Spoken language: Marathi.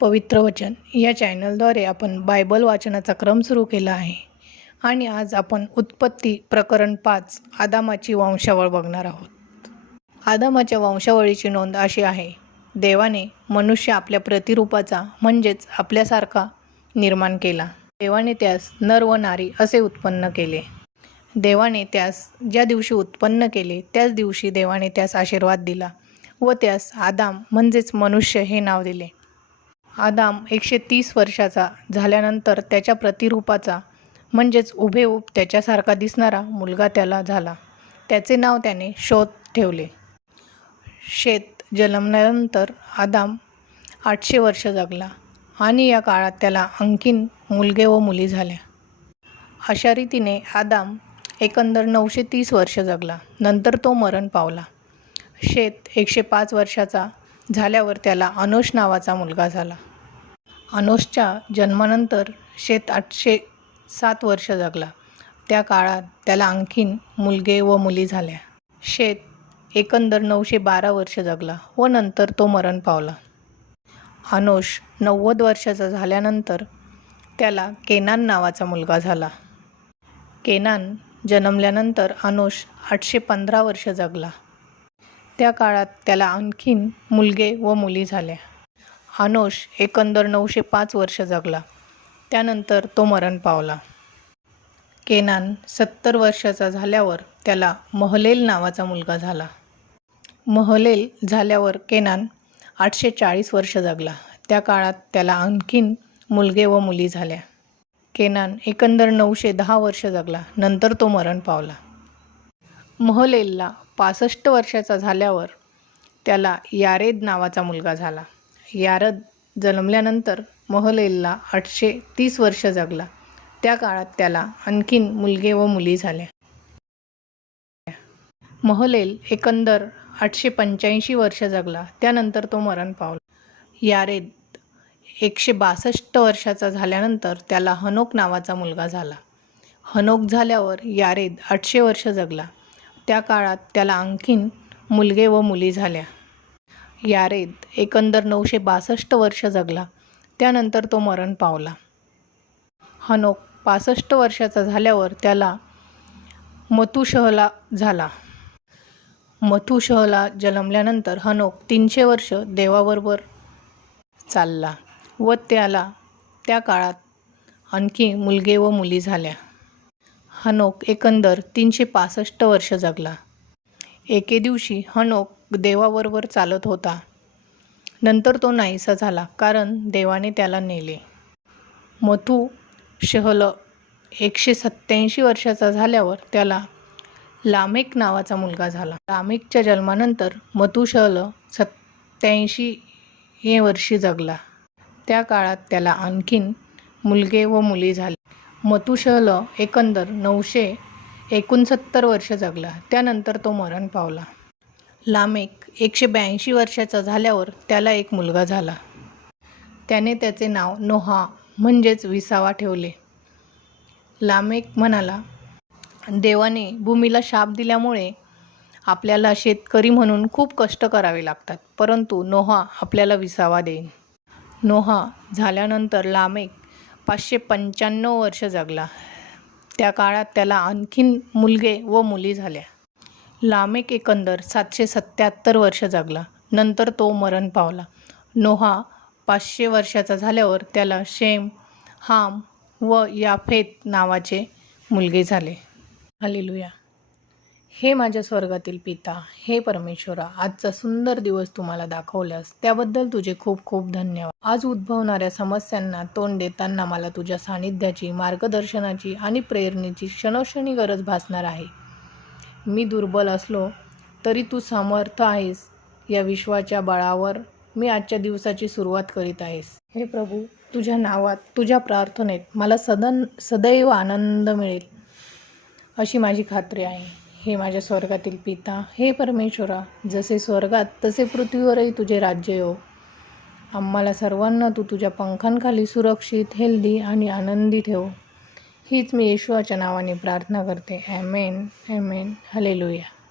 पवित्र वचन या चॅनलद्वारे आपण बायबल वाचनाचा क्रम सुरू केला आहे आणि आज आपण उत्पत्ती प्रकरण 5 आदामाची वंशावळ बघणार आहोत. आदामाच्या वंशावळीची नोंद अशी आहे. देवाने मनुष्य आपल्या प्रतिरूपाचा म्हणजेच आपल्यासारखा निर्माण केला. देवाने त्यास नर व नारी असे उत्पन्न केले. देवाने त्यास ज्या दिवशी उत्पन्न केले त्याच दिवशी देवाने त्यास आशीर्वाद दिला व त्यास आदाम म्हणजेच मनुष्य हे नाव दिले. आदाम 130 वर्षाचा झाल्यानंतर त्याच्या प्रतिरूपाचा म्हणजेच हुबेहूब त्याच्यासारखा दिसणारा मुलगा त्याला झाला. त्याचे नाव त्याने शेत ठेवले. शेत जन्मल्यानंतर आदाम 800 वर्ष जगला आणि या काळात त्याला आणखीन मुलगे व मुली झाल्या. अशा रीतीने आदाम एकंदर 930 वर्ष जगला. नंतर तो मरण पावला. शेत 105 वर्षाचा झाल्यावर त्याला अनोश नावाचा मुलगा झाला. अनोशच्या जन्मानंतर शेत 807 वर्ष जगला. त्या काळात त्याला आणखीन मुलगे व मुली झाल्या. शेत एकंदर 912 वर्ष जगला व नंतर तो मरण पावला. अनोश 90 वर्षाचा झाल्यानंतर त्याला केनान नावाचा मुलगा झाला. केनान जन्मल्यानंतर अनोश 815 वर्ष जगला. त्या काळात त्याला आणखीन मुलगे व मुली झाल्या. अनोश एकंदर 905 वर्ष जगला. त्यानंतर तो मरण पावला. केनान 70 वर्षाचा झाल्यावर त्याला महलेल नावाचा मुलगा झाला. महलेल झाल्यावर केनान 840 वर्ष जगला. त्या काळात त्याला आणखीन मुलगे व मुली झाल्या. केनान एकंदर 910 वर्ष जगला. नंतर तो मरण पावला. महलेलला 65 वर्षाचा झाल्यावर त्याला यारेद नावाचा मुलगा झाला. यारेद जन्मल्यानंतर महलेलला 830 वर्ष जगला. त्या काळात त्याला आणखीन मुलगे व मुली झाल्या. महलेल एकंदर 885 वर्ष जगला. त्यानंतर तो मरण पावला. यारेद 162 वर्षाचा झाल्यानंतर त्याला हनोक नावाचा मुलगा झाला. हनोक झाल्यावर यारेद 800 वर्ष जगला. त्या काळात त्याला आणखीन मुलगे व मुली झाल्या. यारेद एकंदर 962 वर्ष जगला. त्यानंतर तो मरण पावला. हनोक 65 वर्षाचा झाल्यावर त्याला मतूशहला झाला. मतूशहला जन्मल्यानंतर हनोक 300 वर्ष देवाबरोबर चालला व त्याला त्या काळात आणखी मुलगे व मुली झाल्या. हनोक एकंदर 365 वर्ष जगला. एके दिवशी हनोक देवाबरोबर चालत होता. नंतर तो नाहीसा झाला कारण देवाने त्याला नेले. मतूशहल 187 वर्षाचा झाल्यावर त्याला लामेक नावाचा मुलगा झाला. लामेकच्या जन्मानंतर मतूशहल 87 वर्षी जगला. त्या काळात त्याला आणखीन मुलगे व मुली झाले. मतूशहल एकंदर 969 वर्ष जगला. त्यानंतर तो मरण पावला. लामेक 182 वर्षाचा झाल्यावर त्याला एक मुलगा झाला. त्याने त्याचे नाव नोहा म्हणजेच विसावा ठेवले. लामेक म्हणाला, देवाने भूमीला शाप दिल्यामुळे आपल्याला शेतकरी म्हणून खूप कष्ट करावे लागतात, परंतु नोहा आपल्याला विसावा देईन. नोहा झाल्यानंतर लामेक 595 वर्ष जगला. त्या काळात त्याला आणखीन मुलगे व मुली झाल्या. लामेक एकंदर 777 वर्ष जगला. नंतर तो मरण पावला. नोहा 500 वर्षाचा झाल्यावर त्याला शेम, हाम व याफेत नावाचे मुलगे झाले. हालेलुया. हे माझ्या स्वर्गातील पिता, हे परमेश्वरा, आजचा सुंदर दिवस तुम्हाला दाखवल्यास त्याबद्दल तुझे खूप खूप धन्यवाद. आज उद्भवणाऱ्या समस्यांना तोंड देताना मला तुझ्या सानिध्याची, मार्गदर्शनाची आणि प्रेरणेची क्षणोक्षणी गरज भासणार आहे. मी दुर्बल असलो तरी तू समर्थ आहेस या विश्वाच्या बळावर मी आजच्या दिवसाची सुरुवात करीत आहेस. हे प्रभू, तुझ्या नावात, तुझ्या प्रार्थनेत मला सदैव आनंद मिळेल अशी माझी खात्री आहे. हे माझ्या स्वर्गातील पिता, हे परमेश्वरा, जसे स्वर्गात तसे पृथ्वीवरही तुझे राज्य येवो. आम्हाला सर्वांना तू तुझ्या पंखांखाली सुरक्षित, हेल्दी आणि आनंदी ठेव. हीच मी येशूच्या नावाने प्रार्थना करते. ॲमेन, ॲमेन, हालेलुया.